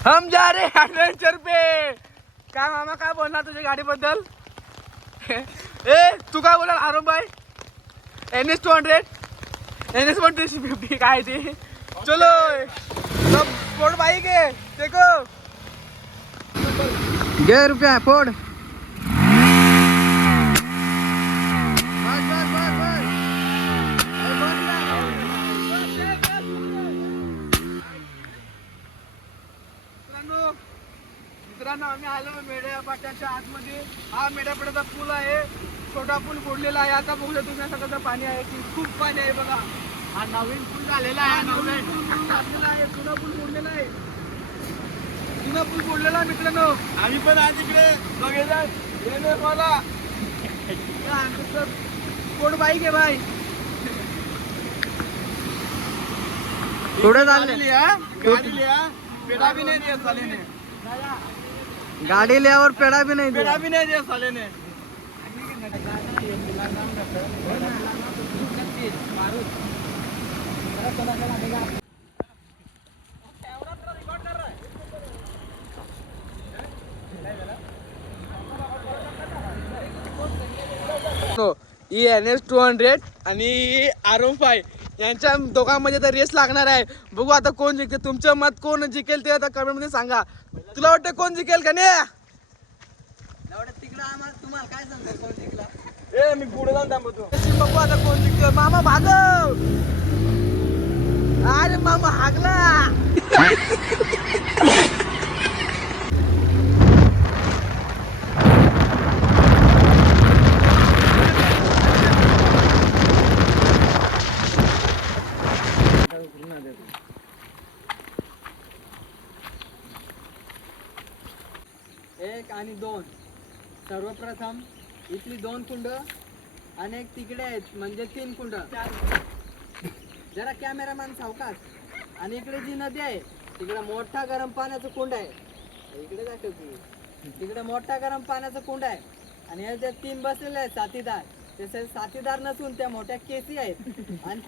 हम जा रे एडवेंचर पे। काय मामा काय बोलणार तुझ्या गाडीबद्दल? ए तू काय बोलणार आरोप भाई? NS 200 NS 150 काय ती? चलो सब फोड़ बाइक है देखो। घे रुपया फोड़। मित्रांनो आम्ही आलो मेढ्या पाट्याच्या आतमध्ये। हा मेढ्यापाट्याचा पूल आहे, छोटा पूल फोडलेला आहे। आता बघूया तुम्ही सगळं पाणी आहे की खूप पाणी आहे बघा। हा नवीन पूल झालेला आहे, नवीन आहे, जुना पूल फोडलेला आहे, जुना पूल फोडलेला आहे मित्रांनो। आम्ही पण आज इकडे बघायला मला कोण बाईक आहे भाई? थोड़े डाल गाड़ी लिया पेड़ा भी नहीं दिया साले ने। गाड़ी ले और पेड़ा भी नहीं पेड़ा दिया। भी नहीं दिया साले ने। ही NS 200 आणि R15 यांच्या दोघांमध्ये तर रेस लागणार आहे। बघू आता कोण जिंकेल, तुमचं मत कोण जिंकेल ते आता कमेंट मध्ये सांगा। तुला वाटतं कोण जिंकेल का नाही? तुम्हाला काय सांगतो कोण जिंकला? ए मी पुढे जाऊन थांबतो। बघू आता कोण जिंकतो। मामा भागव, अरे मामा हागला। एक आणि दोन, सर्वप्रथम इथली 2 कुंड आणि एक तिकडे आहेत म्हणजे 3 कुंड। जरा कॅमेरामॅन सावकाश। आणि इकडे जी नदी आहे तिकडे मोठा गरम पाण्याचा कुंड आहे, इकडे दाखव की तिकडे मोठा गरम पाण्याचा कुंड आहे। आणि हे जे 3 बसलेले आहेत साथीदार, ते साथीदार नसून त्या मोठ्या केसी आहेत। आणि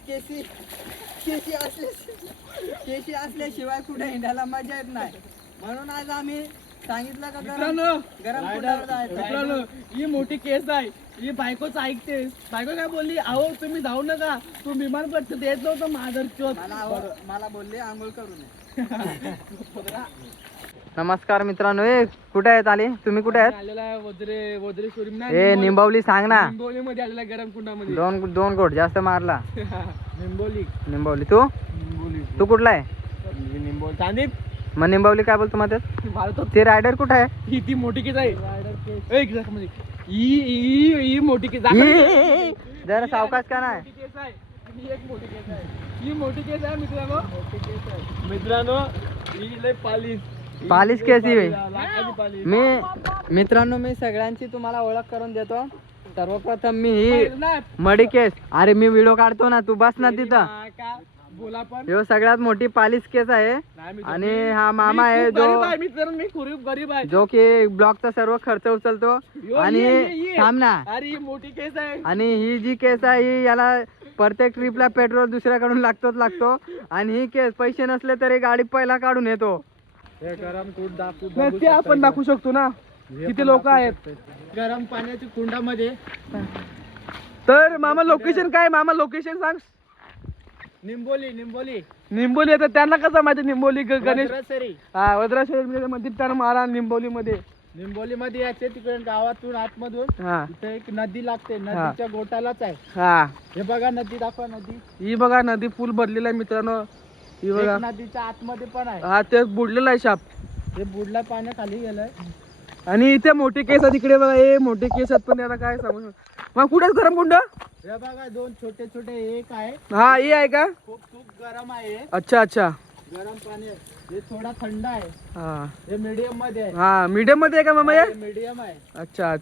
केसी असल्याशिवाय कुठे हिंडायला मजा येत नाही, म्हणून आज आम्ही सांगितलं का गरम कुंडावर जायचं। मित्रांनो ही मोठी केस आहे, ही बायकोच ऐकते। बायको काय बोलली? अहो तुम्ही जाऊ नका, तू विमान पट्ट देत नव्हतं माझर चोत। मला बोलले आंघोळ करू नये। नमस्कार मित्रांनो, कुठे आहेत आले तुम्ही? कुठे आहेत? आलेला आहे वज्रे शोरूम ए निंबावली सांग ना। निंबोली मध्ये आलेला गरम कुंडामध्ये। दोन गोट जास्त मारला। निंबोली तू निंबोली तू कुठला आहे? निंबोली चांदीप। मग निंबावली काय बोलतो मध्ये? ते रायडर कुठे आहे? ही ती मोठी केस आहे। एक मध्ये ही मोठी केस आहे। जरा सावकाश का नाही? केस आहे, ही एक मोठी केस आहे, ही मोठी केस आहे मित्रांनो। मित्रांनो ही लय पालिश केसी आहे। लाखाची पालिश। मित्रांनो मी सगळ्यांची तुम्हाला ओळख करून देतो। सर्वप्रथम मी ही मडी केस। अरे मी व्हिडिओ काढतो ना, तू बस ना तिथं। बोला पण ह्यो सगळ्यात मोठी पालिश केस आहे। आणि हा मामा आहे जो मी खूप गरीब आहे, जो की ब्लॉगचा सर्व खर्च उचलतो। आणि थांब ना, अरे ही मोठी केस आहे। आणि ही जी केस आहे ही याला प्रत्येक ट्रिपला पेट्रोल दुसऱ्याकडून लागतो। आणि ही केस पैसे नसले तरी गाडी पहिला काढून येतो। ते आपण दाखवू शकतो ना किती लोक आहेत गरम पाण्याच्या कुंडामध्ये। तर मामा लोकेशन काय? मामा लोकेशन सांग। निंबोली आता त्यांना कसं माहिती? निंबोली गणेश वज्राश्वरी मध्ये त्यांना मारा। निंबोली मध्ये यायचे तिकडे गावातून आतमधून एक नदी लागते, नदीच्या गोटालाच आहे। हे बघा नदी, दाखवा नदी। ही बघा नदी पूल भरलेला आहे मित्रांनो। ही बघा नदीच्या आतमध्ये पण आहे। हा ते बुडलेला आहे शाप, ते बुडला पाण्याखाली गेलाय। आणि इथे मोठे केस आहेत तिकडे बघा, हे मोठे केस आहेत पण त्याला काय सांगू। मग कुठे गरम कुंड? हे बघा 2 छोटे एक आहे। हा हे आहे का? खूप गरम आहे। अच्छा गरम पाणी आहे, हे थोडा थंड आहे। हे मीडियम मध्ये आहे। हा मीडियम मध्ये आहे का मामा? हे मीडियम आहे। अच्छा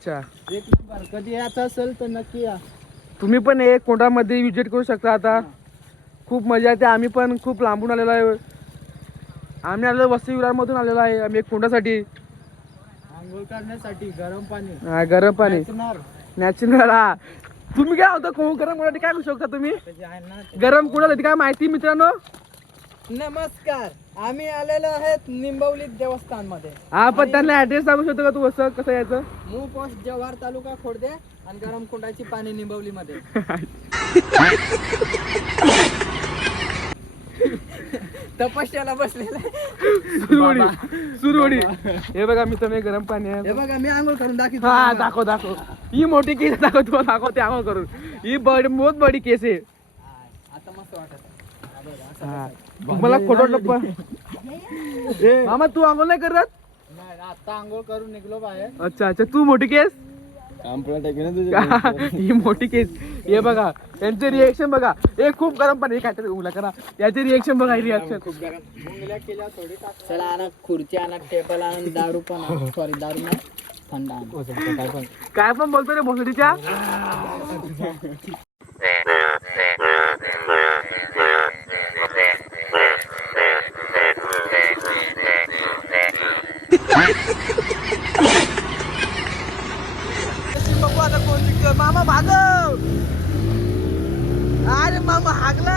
एक नंबर। कधी यायचं असेल तर नक्की या तुम्ही पण। एक कुंडामध्ये विजिट करू शकता। आता खूप मजा येते। आम्ही पण खूप लांबून आलेलो आहे। आम्ही आलेलो वसई विरार मधून आलेलो आहे आम्ही एक कुंडासाठी, आंघोळ करण्यासाठी। गरम पाणी, गरम पाणी नॅचरल। हा तुम्ही काय होतं गरम कुंडासाठी काय करू शकता तुम्ही? गरम कुंडासाठी काय माहिती मित्रांनो? नमस्कार, आम्ही आलेलो आहेत निंबवली देवस्थान मध्ये. हा पण त्यांना ऍड्रेस सांगू शकतो का तू असं कसं यायचं? मूळ पोस्ट जव्हार तालुका खोडदे आणि गरम कुंडाची पाणी निंबवली मध्ये. तपस्याला बसलेला सुरवडी सुरवडी. हे बघा मी तर गरम पाणी आहे. हे बघा मी आंघोळ करून दाखवतो. हा दाखव दाखव. ही मोठी केस दाखव, तू दाखव ते आंघोळ करून. ही बहुत बडी केस आहे. आता मस्त वाटत. हा. मला खोटं वाटलं. मामा तू आंघोळ नाही करत? नाही आता आंघोळ करून निघलो बाहेर. अच्छा अच्छा. तू मोठी केस? ही मोठी केस. हे बघा त्यांचे रिएक्शन बघा. हे खूप गरम पाणी काहीतरी उघडा करा. याचे रिएक्शन बघा. ही रिएक्शन खूप गरम. मुंगल्या केल्या थोडी टाक. चला आणा खुर्ची आणा, टेबल आणा, दारू पण आणा. सॉरी दारू नाही, थंड आणा. काय पण बोलतो रे भोसडीच्या. बघू आता कोण जिंकतो. मामा भागव. अरे मामा हागला.